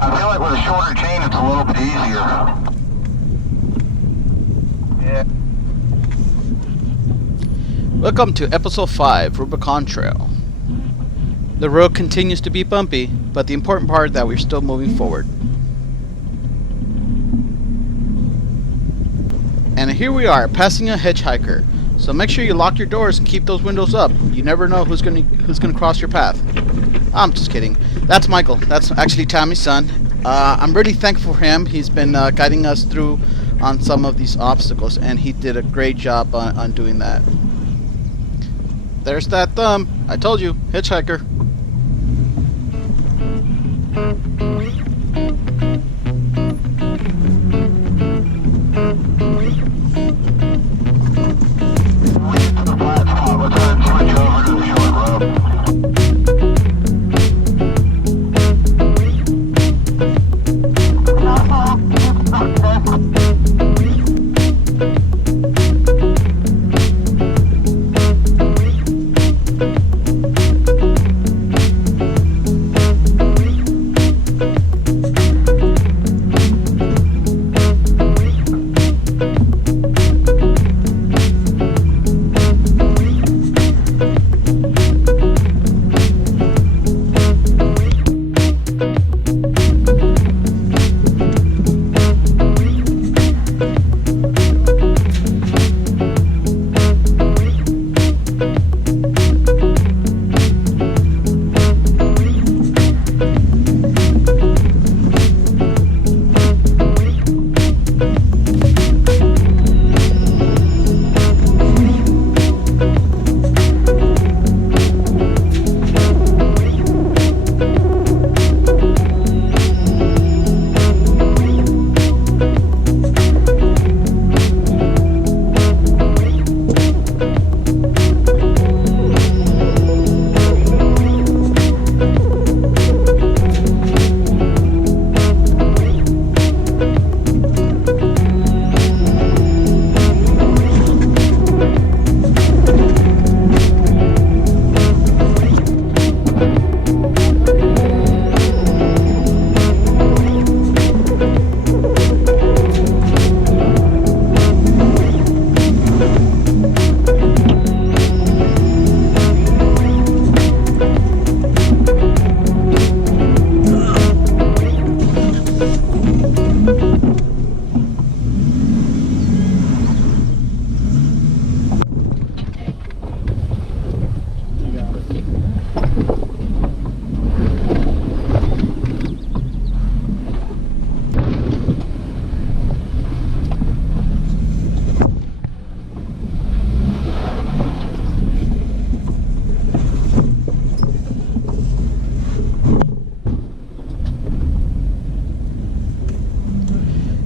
I feel like with a shorter chain, it's a little bit easier. Yeah. Welcome to episode 5, Rubicon Trail. The road continues to be bumpy, but the important part is that we're still moving forward. And here we are, passing a hitchhiker. So make sure you lock your doors and keep those windows up. You never know who's gonna cross your path. I'm just kidding. That's Michael. That's actually Tammy's son. I'm really thankful for him. He's been guiding us through on some of these obstacles, and he did a great job on doing that. There's that thumb. I told you, hitchhiker.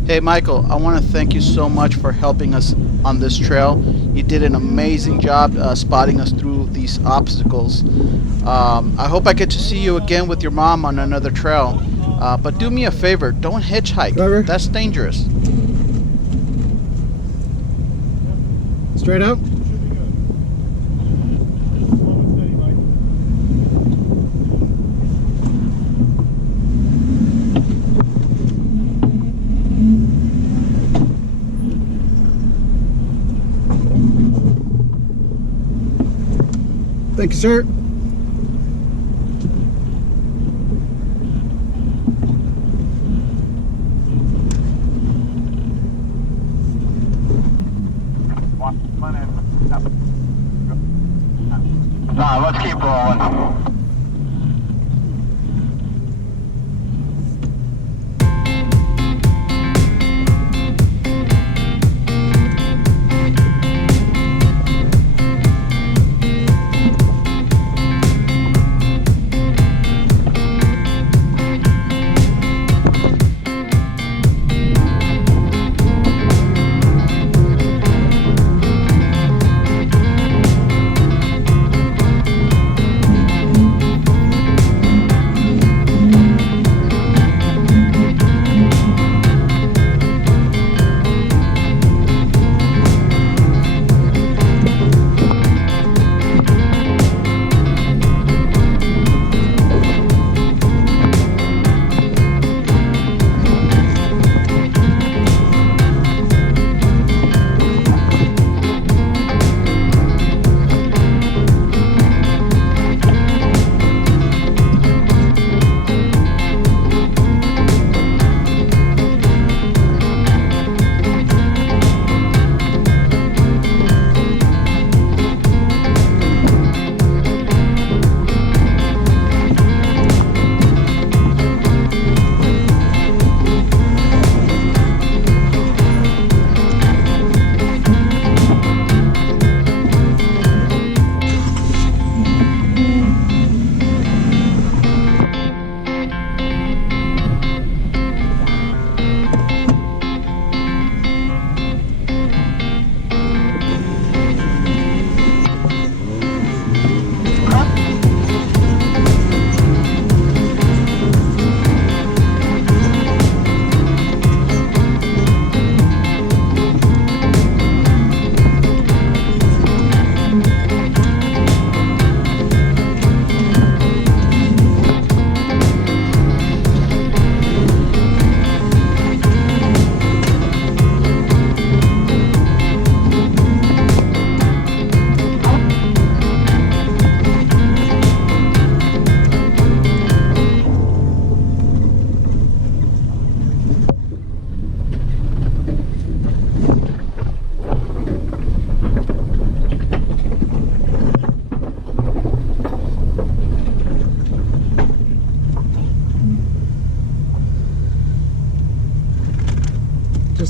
Hey Michael, I want to thank you so much for helping us on this trail. You did an amazing job spotting us through these obstacles. I hope I get to see you again with your mom on another trail. But do me a favor, don't hitchhike. Driver. That's dangerous. Straight up. Thank you, sir. Let's keep rolling.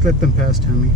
Let them pass, Tommy.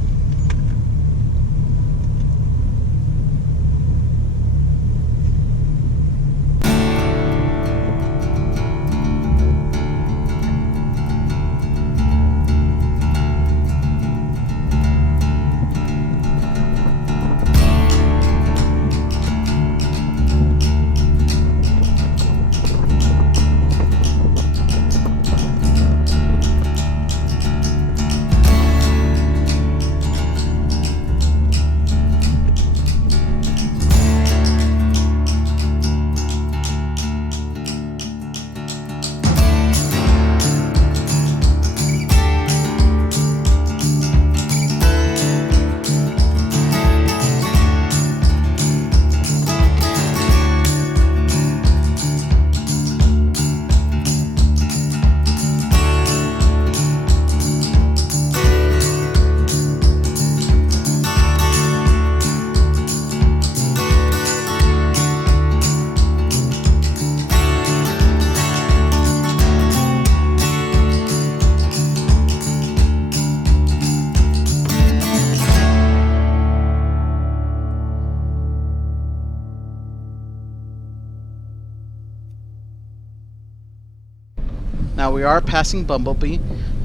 Now we are passing Bumblebee,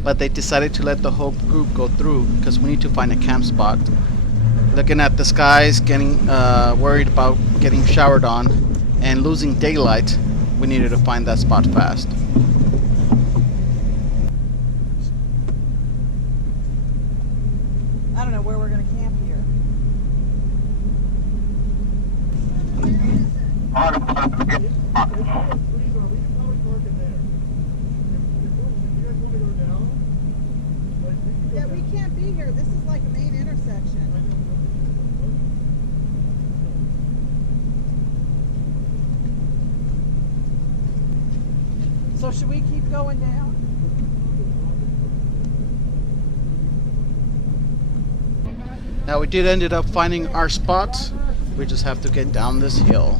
but they decided to let the whole group go through because we need to find a camp spot. Looking at the skies, getting worried about getting showered on and losing daylight, we needed to find that spot fast. I don't know where we're going to camp here. Yeah, we can't be here. This is like a main intersection. So should we keep going down? Now we did ended up finding our spot. We just have to get down this hill.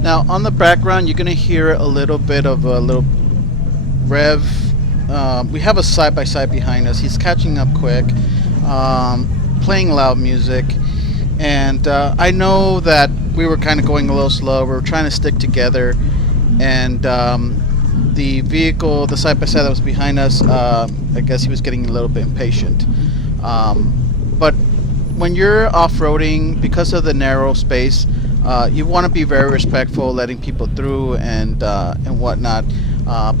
Now on the background you're gonna hear a little bit of a little rev. We have a side-by-side behind us. He's catching up quick, playing loud music, and I know that we were kind of going a little slow. We were trying to stick together, and the vehicle, the side-by-side that was behind us, I guess he was getting a little bit impatient. But when you're off-roading, because of the narrow space, you want to be very respectful, letting people through and whatnot.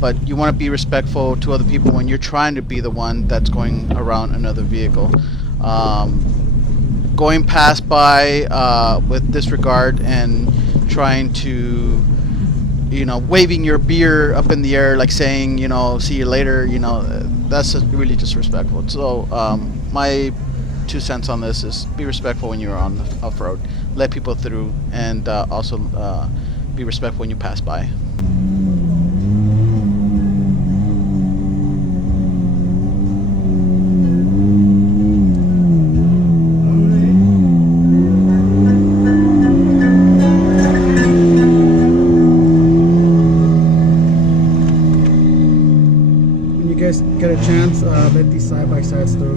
But you want to be respectful to other people when you're trying to be the one that's going around another vehicle. Going past by with disregard and trying to, waving your beer up in the air, like saying, see you later, that's really disrespectful. So my 2 cents on this is be respectful when you're on the off-road. Let people through, and also be respectful when you pass by. When you guys get a chance, let these side-by-sides through.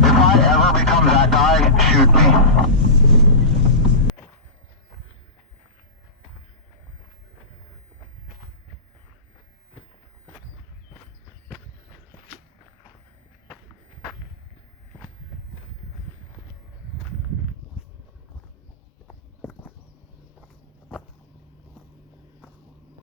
If I ever become that guy, shoot me.